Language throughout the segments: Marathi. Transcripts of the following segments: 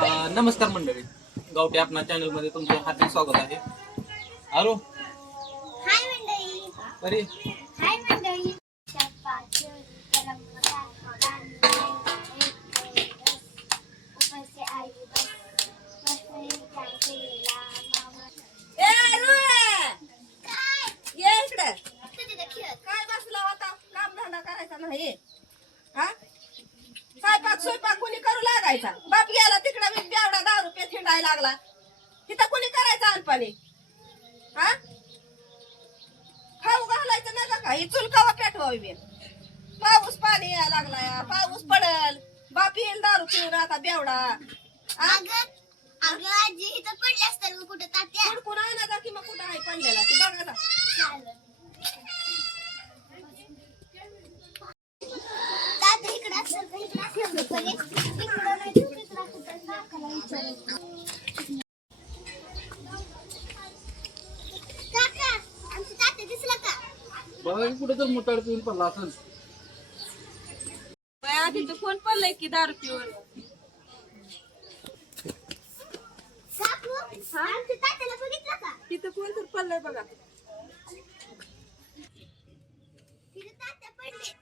नमस्कार मंडळी, गावठी आपणा चॅनल मध्ये तुमचे हार्दिक स्वागत आहे. आरो हाय मंडळी. अरे हाय मंडळी. काय बसला होता? काम धंदा करायचा नाही. हा स्वयंपाक कोणी करू लागायचा? बाप गेला तिकडे मी बेवडा 10 रुपये थिंडायला लागला. तिथं कोणी करायचं अल्पाने? हा खाऊ घालायचं नका का? ही चूल कवा पेटवावी मी? पाऊस पाणी यायला लागलाय, पाऊस पडल, बाप येईल 10 रुपये आता बेवडा. अगं आजी इथं पडली असतं कुठं तात्या? कुठं आणा जा की मग कुठं आहे पडलेला ती बघा जा. तात्या इकडं असेल तर इकडं ठेवलं पण इकडं नाही ठेवलं तर कुठं नाकाला विचारलं. काका आमचं तात्या दिसलं का? बघा कुठे तर मुताड पिऊन पडला असेल. आधी तर फोन पडलाय की 10 रुपये. काकू आमच्या तात्याला बघितलं का? तिथं कोण तर पडलंय बघा. तिथे तात्या पडले.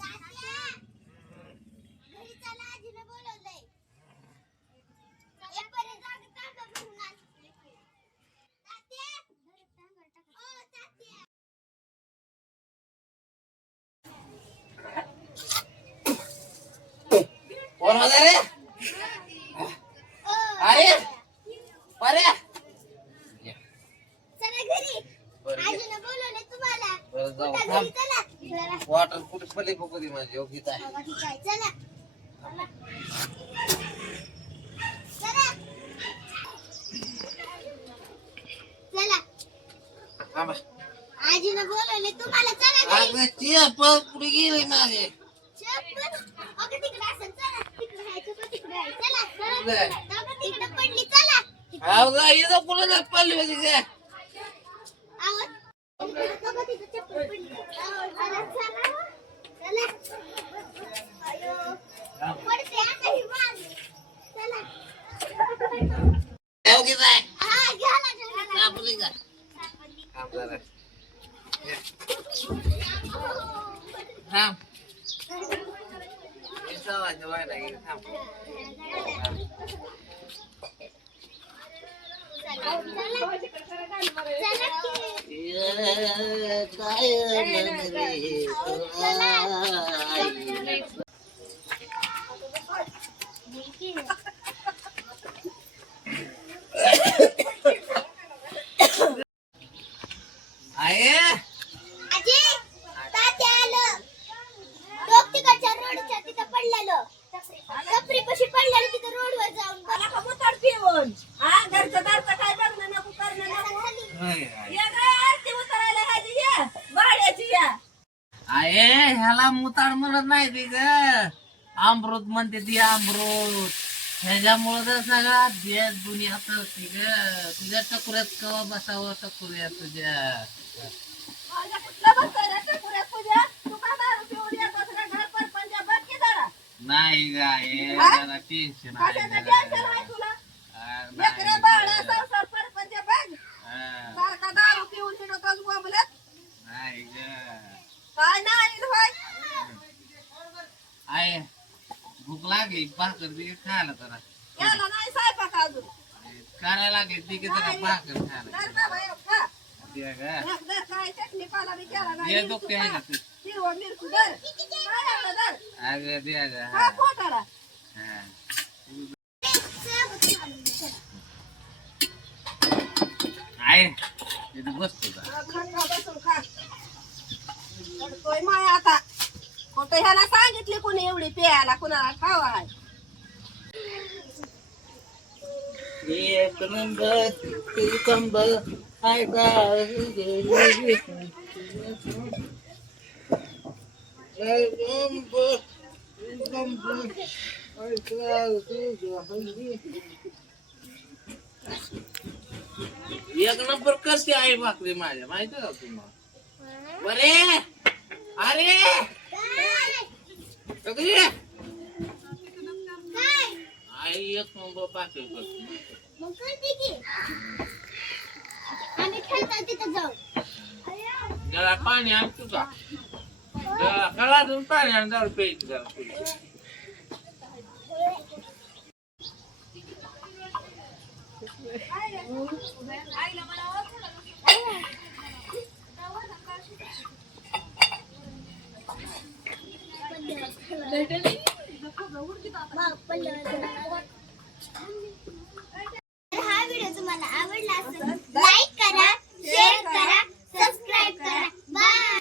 तात्या घरी चला आजीने बोलवलंय. एपर्यंत जागा तांबा भरून आण. तात्या ओ तात्या कोण होता रे? अरे अरे चला घरी. आजीने बोलवलंय तुम्हाला. बरं जाऊ कुठं घरी चला. वॉटर कुठे पडली बघू दे माझी योग्यता आहे. बाबा ठीक आहे चला. चला चला थांबा. आजीने बोलवले तुम्हाला. चला घरी. अगं चप्पल कुठे गेली माझी? चप्पल अगं तिकडे असेल. चला तिकडे आहे चप्पल तिकडे आहे. चला कुठे? अगं तिकडे पडली. चला अगं इथं कुठे पडली होती काय? आवाज अगं तिथं चप्पल पडली. चला चला चला. अयो पडते आता ही मार. चला योग्यता आहे. हा घ्याला सापडली का? थांब जरा. थांब. हे सवायचं व्हायला गेलं. थांब. आहे आजी तात्या आलं. डोक तिकडच्या रोडच्या तिथं पडलेलं. टपरी पशी पडलेलं तिथं रोडवर जाऊन मला का मुताड पिऊन? हा घरचं दारचं काय बघणं नको करणं नको. या काय आरती उतरायला ह्याची या भाड्याची या. आहे ह्याला मुताड म्हणत नाही ती ग, अमृत म्हणते ती अमृत. ह्याच्यामुळे तर सगळा देश दुनिया चालती ग. तुझ्या टकुऱ्यात कवा बसावं टकुऱ्या तुझ्या? माझ्या कुठला बसतोय रे टकुऱ्यात तुझ्या? तू का दारू पिऊन येतोस रे घरात परपंच बघ की जरा. नाही ग आहे हा? जरा टेन्शन कशाचं आहे टेन्शन आहे तुला? लेकरं बाळं संसार परपंच बघ. सारखा दारू पिऊन फिरतोस बोंबलत. नाही ग काय नाही होय. आहे भूक लागली भाकर दे खायला जरा. याला नाही स्वयंपाक अजून. करायला लागेल ती जरा भाकर खायला धर बाबा, हे खा. दे ग. धर, काय चटणी पाला बी केला नाही. दे मिरची डोके आहे खा. ना तू. हिरवं मिरची धर. काय एवढं धर. अगं दे ग. खा पोटाला. हा. आहे इथं बसतो का? खा बसून खा. पडतोय माय आता. कुठं ह्याला सांगितली कोणी एवढी प्यायला कुणाला खावा आहे. एक नंबर कंबर आहे का? एक नंबर करते आई भाकरी माझ्या, माहिती का तुम्हाला? अरे अरे सगळी काय आई एक नंबर पाहते मग करते की आम्ही खेळतो तिथं जाऊ जरा पाणी आणतो का जरा खळातून पाणी आण जरा प्यायचं जरा पल्लं